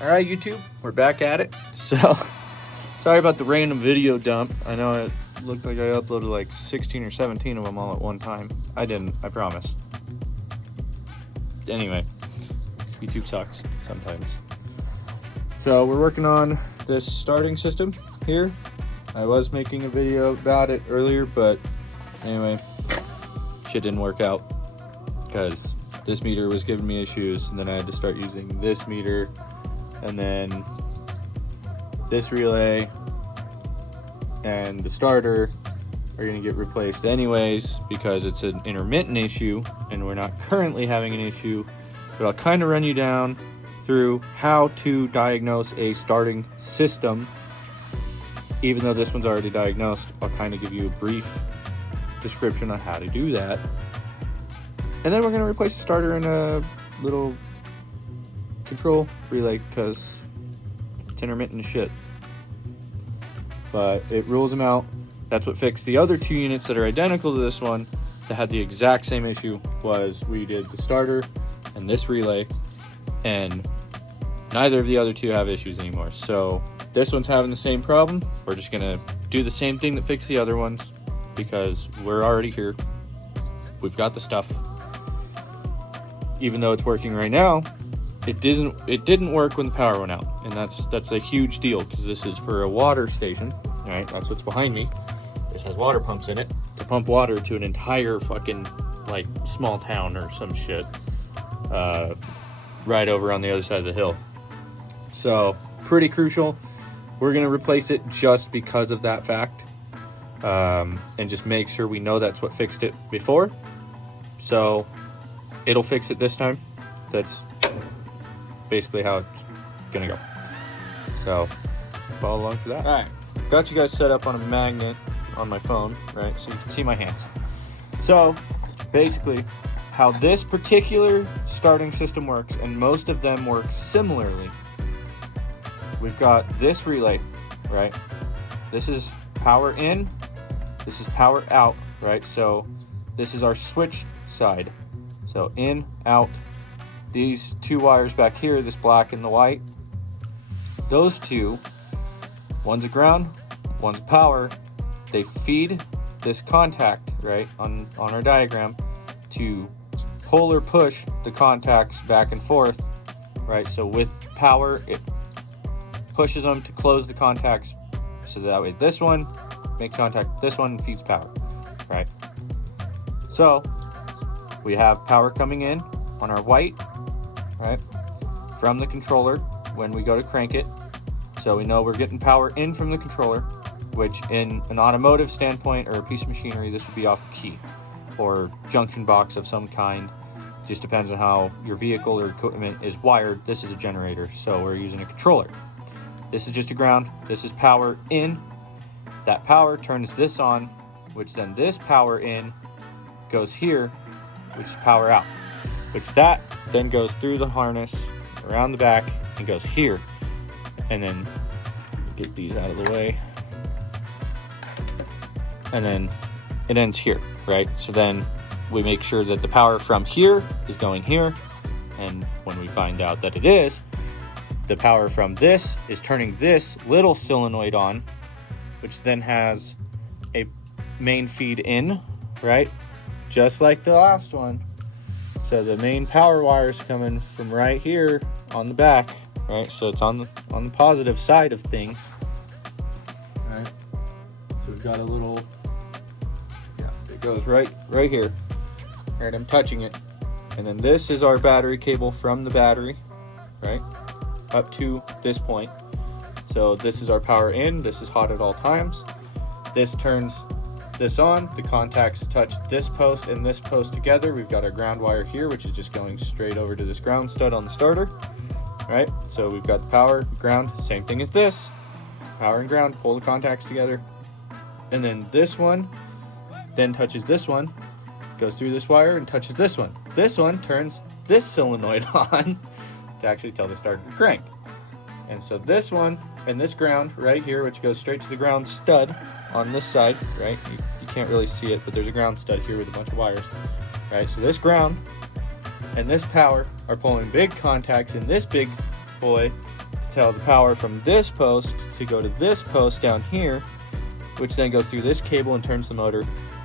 All right, YouTube, we're back at it. So, sorry about the random video dump. I know it looked like I uploaded like 16 or 17 of them all at one time. I didn't, I promise. Anyway, YouTube sucks sometimes. So, we're working on this starting system here. I was making a video about it earlier, but anyway, shit didn't work out because this meter was giving me issues, and then I had to start using this meter. And then this relay and the starter are going to get replaced anyways because it's an intermittent issue and we're not currently having an issue. But I'll kind of run you down through how to diagnose a starting system. Even though this one's already diagnosed, I'll kind of give you a brief description on how to do that. And then we're going to replace the starter in a little control relay because it's intermittent as shit, but it rules them out. That's what fixed the other two units that are identical to this one that had the exact same issue. Was we did the starter and this relay, and neither of the other two have issues anymore. So this one's having the same problem. We're just gonna do the same thing that fixed the other ones because we're already here, we've got the stuff. Even though it's working right now, it didn't work when the power went out, and that's a huge deal because this is for a water station. All right, that's what's behind me. This has water pumps in it to pump water to an entire fucking like small town or some shit right over on the other side of the hill. So pretty crucial. We're gonna replace it just because of that fact, and just make sure we know that's what fixed it before. So it'll fix it this time. That's basically how it's gonna go. So follow along for that. All right, got you guys set up on a magnet on my phone, right? So you can see my hands. So basically how this particular starting system works, and most of them work similarly. We've got this relay, right? This is power in, this is power out, right? So this is our switch side. So in, out. These two wires back here, this black and the white, those two, one's a ground, one's a power. They feed this contact, right, on our diagram to pull or push the contacts back and forth, right? So with power, it pushes them to close the contacts, so that way this one makes contact with this one and feeds power, right? So we have power coming in on our white, right, from the controller when we go to crank it. So we know we're getting power in from the controller, which in an automotive standpoint or a piece of machinery, this would be off the key or junction box of some kind. Just depends on how your vehicle or equipment is wired. This is a generator, so we're using a controller. This is just a ground. This is power in. That power turns this on, which then this power in goes here, which is power out, which that then goes through the harness around the back and goes here. And then get these out of the way, and then it ends here, right? So then we make sure that the power from here is going here, and when we find out that it is, the power from this is turning this little solenoid on, which then has a main feed in, right? Just like the last one. So the main power wire is coming from right here on the back, right? So it's on the positive side of things, right? So we've got a little, yeah, it goes right here. Right, I'm touching it, and then this is our battery cable from the battery, right, up to this point. So this is our power in. This is hot at all times. This turns this on. The contacts touch this post and this post together. We've got our ground wire here, which is just going straight over to this ground stud on the starter, right? So we've got the power, ground, same thing as this. Power and ground, pull the contacts together. And then this one then touches this one, goes through this wire and touches this one. This one turns this solenoid on to actually tell the starter to crank. And so this one and this ground right here, which goes straight to the ground stud on this side, right? You can't really see it, but there's a ground stud here with a bunch of wires, right? So this ground and this power are pulling big contacts in this big boy tell the power from this post to go to this post down here, which then goes through this cable and turns the motor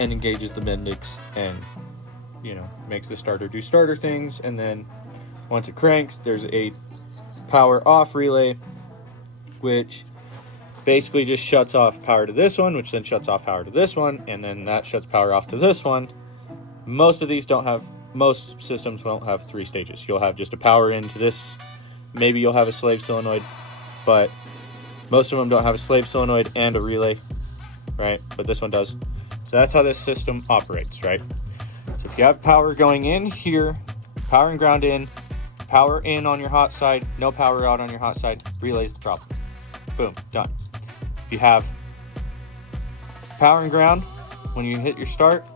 and engages the Bendix and, you know, makes the starter do starter things. And then once it cranks, there's a power off relay, which basically just shuts off power to this one, which then shuts off power to this one, and then that shuts power off to this one. Most systems won't have 3 stages. You'll have just a power into this. Maybe you'll have a slave solenoid, but most of them don't have a slave solenoid and a relay, right? But this one does. So that's how this system operates, right? So if you have power going in here, power and ground in, power in on your hot side, no power out on your hot side, relay's the problem. Boom, done. If you have power and ground, when you hit your start,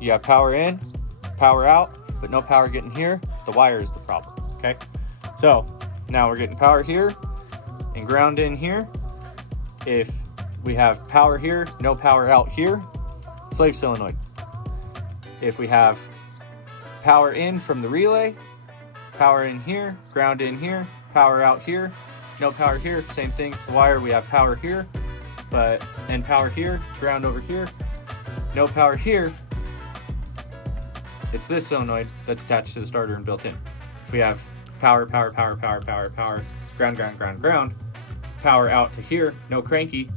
you have power in, power out, but no power getting here, the wire is the problem, okay? So now we're getting power here and ground in here. If we have power here, no power out here, slave solenoid. If we have power in from the relay, power in here, ground in here, power out here, no power here, same thing, it's the wire. We have power here, and power here, ground over here, no power here. It's this solenoid that's attached to the starter and built in. If we have power, ground, power out to here, no cranky,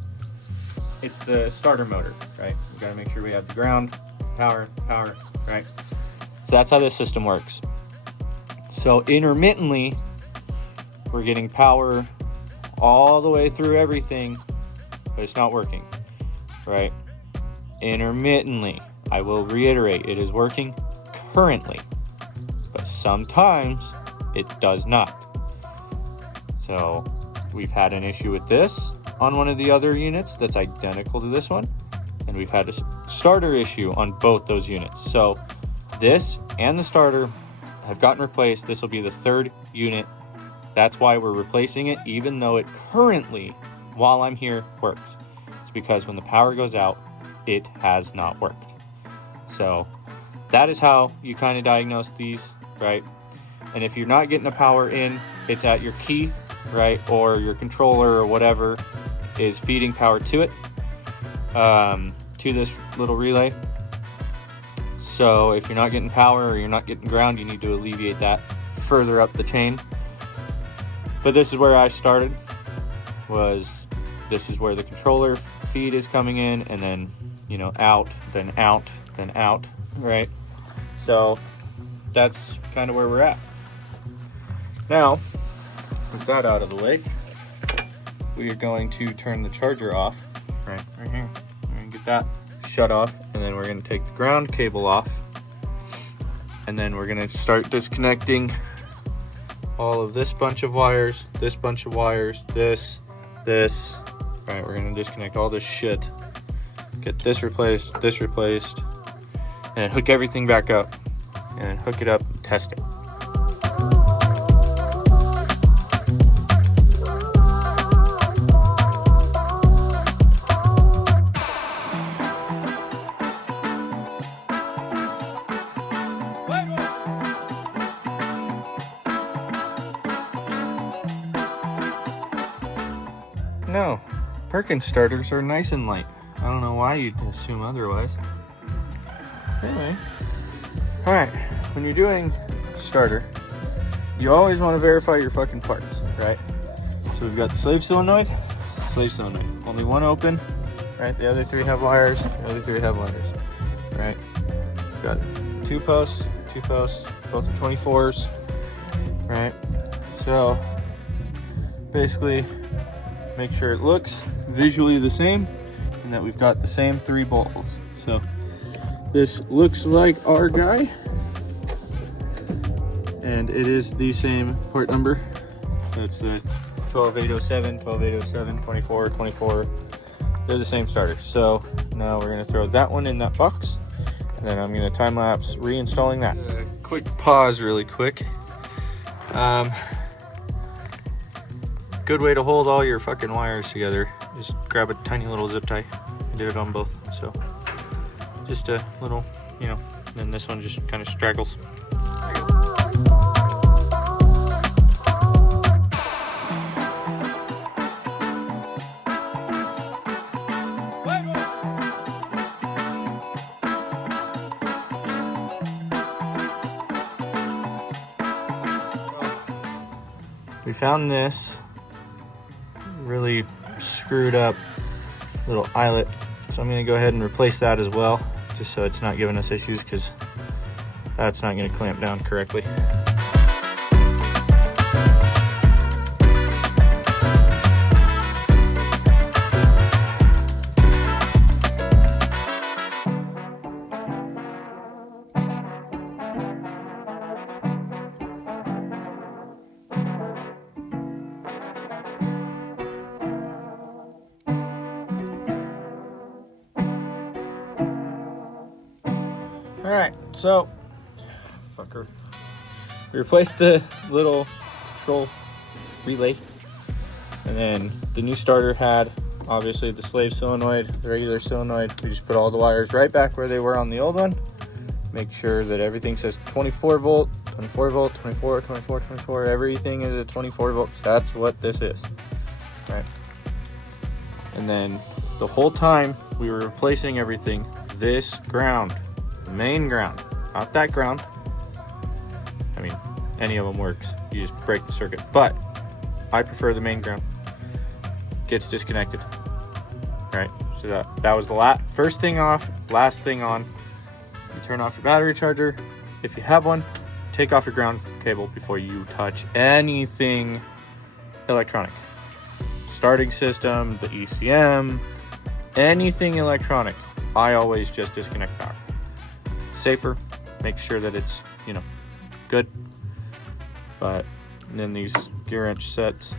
it's the starter motor, right? We gotta make sure we have the ground, power, right? So that's how this system works. So intermittently, we're getting power all the way through everything, but it's not working, right? Intermittently, I will reiterate, it is working currently, but sometimes it does not. So we've had an issue with this on one of the other units that's identical to this one, and we've had a starter issue on both those units. So this and the starter have gotten replaced. This will be the 3rd unit. That's why we're replacing it, even though it currently, while I'm here, works. It's because when the power goes out, it has not worked. So that is how you kind of diagnose these, right? And if you're not getting a power in, it's at your key, right? Or your controller or whatever is feeding power to it, to this little relay. So if you're not getting power or you're not getting ground, you need to alleviate that further up the chain. But this is where I started, this is where the controller feed is coming in, and then, you know, out, then out, then out, right? So that's kind of where we're at. Now, with that out of the way, we are going to turn the charger off, right here. We're gonna get that shut off, and then we're gonna take the ground cable off, and then we're gonna start disconnecting all of this bunch of wires, this, right? We're gonna disconnect all this shit, get this replaced, and hook everything back up, and hook it up and test it. No, Perkins starters are nice and light. I don't know why you'd assume otherwise. Anyway, all right, when you're doing starter, you always want to verify your fucking parts, right? So we've got the slave solenoid, only one open, right? The other 3 have wires, right? We've got 2 posts, both are 24s, right? So basically, make sure it looks visually the same and that we've got the same 3 bolt holes. So this looks like our guy, and it is the same port number. That's the 12807, 12807, 24, 24. They're the same starter. So now we're gonna throw that one in that box, and then I'm gonna time lapse reinstalling that. Quick pause really quick. Good way to hold all your fucking wires together. Just grab a tiny little zip tie. I did it on both, so just a little, you know, and then this one just kind of straggles. There you go. we found this really screwed up little eyelet. So I'm gonna go ahead and replace that as well, just so it's not giving us issues, because that's not gonna clamp down correctly. Alright, so we replaced the little control relay, and then the new starter had obviously the slave solenoid, the regular solenoid. We just put all the wires right back where they were on the old one. Make sure that everything says 24 volt, 24 volt, 24, 24, 24. Everything is at 24 volts. That's what this is, right? And then the whole time we were replacing everything, this ground, the main ground, not that ground. I mean, any of them works. You just break the circuit, but I prefer the main ground. Gets disconnected, right? So that was the first thing off, last thing on. You turn off your battery charger. If you have one, take off your ground cable before you touch anything electronic. Starting system, the ECM, anything electronic. I always just disconnect power. It's safer, make sure that it's, good. But then these gear wrench sets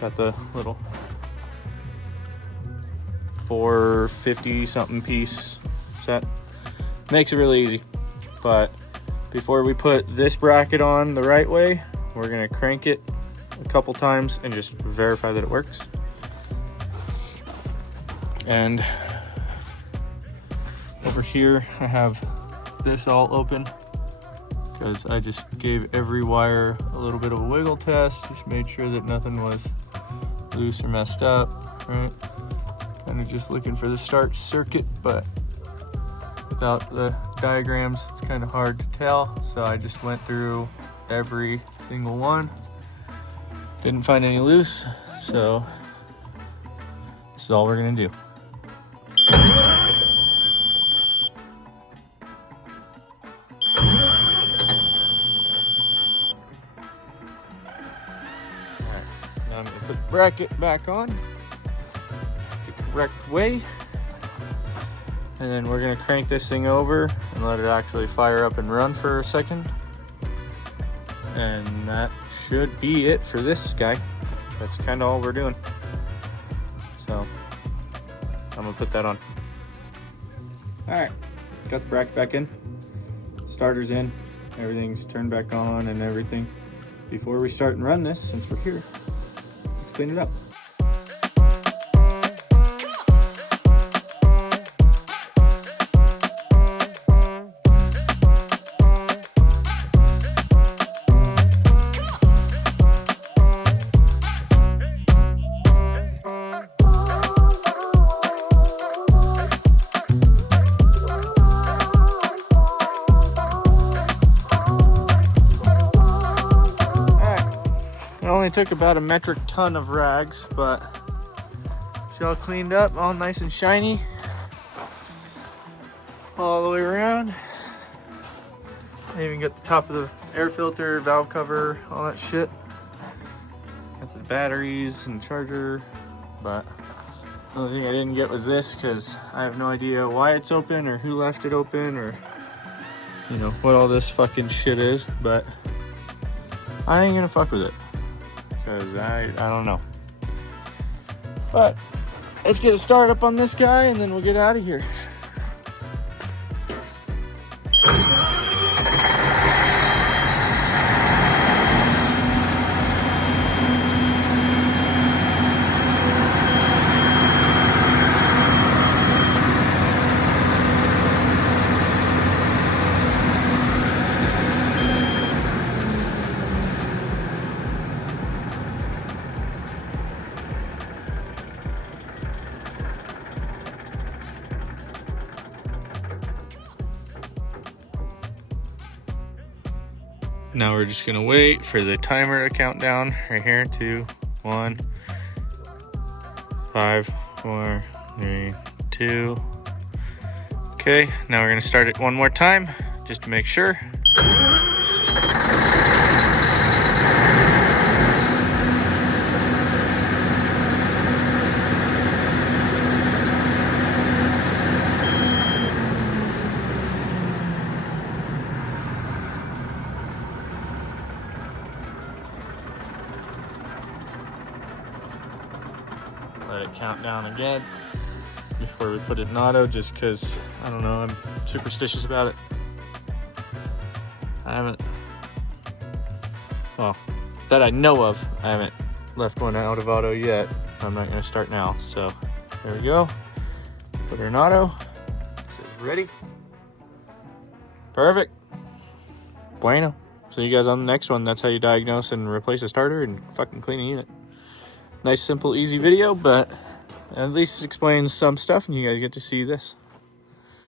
got the little 450 something piece set. Makes it really easy. But before we put this bracket on the right way, we're gonna crank it a couple times and just verify that it works. And over here I have this all open because I just gave every wire a little bit of a wiggle test, just made sure that nothing was loose or messed up, right? Kind of just looking for the start circuit, but without the diagrams it's kind of hard to tell, so I just went through every single one. Didn't find any loose, so this is all we're gonna do. Now I'm gonna put the bracket back on the correct way. And then we're gonna crank this thing over and let it actually fire up and run for a second. And that should be it for this guy. That's kind of all we're doing. So I'm gonna put that on. All right, got the bracket back in. Starter's in, everything's turned back on and everything. Before we start and run this, since we're here, let's clean it up. It only took about a metric ton of rags, but it's all cleaned up, all nice and shiny, all the way around. I even got the top of the air filter, valve cover, all that shit. Got the batteries and charger, but the only thing I didn't get was this, because I have no idea why it's open or who left it open or what all this fucking shit is, but I ain't gonna fuck with it. Because I don't know. But let's get a start up on this guy and then we'll get out of here. Now we're just gonna wait for the timer to count down right here. 2, 1, 5, 4, 3, 2. Okay, now we're gonna start it one more time just to make sure. Let it count down again before we put it in auto, just because, I don't know, I'm superstitious about it. I haven't, well, that I know of, I haven't left one out of auto yet. I'm not gonna start now, so there we go. Put her in auto. Is ready? Perfect. Bueno. See you guys on the next one. That's how you diagnose and replace a starter and fucking clean a unit. Nice, simple, easy video, but at least it explains some stuff and you guys get to see this.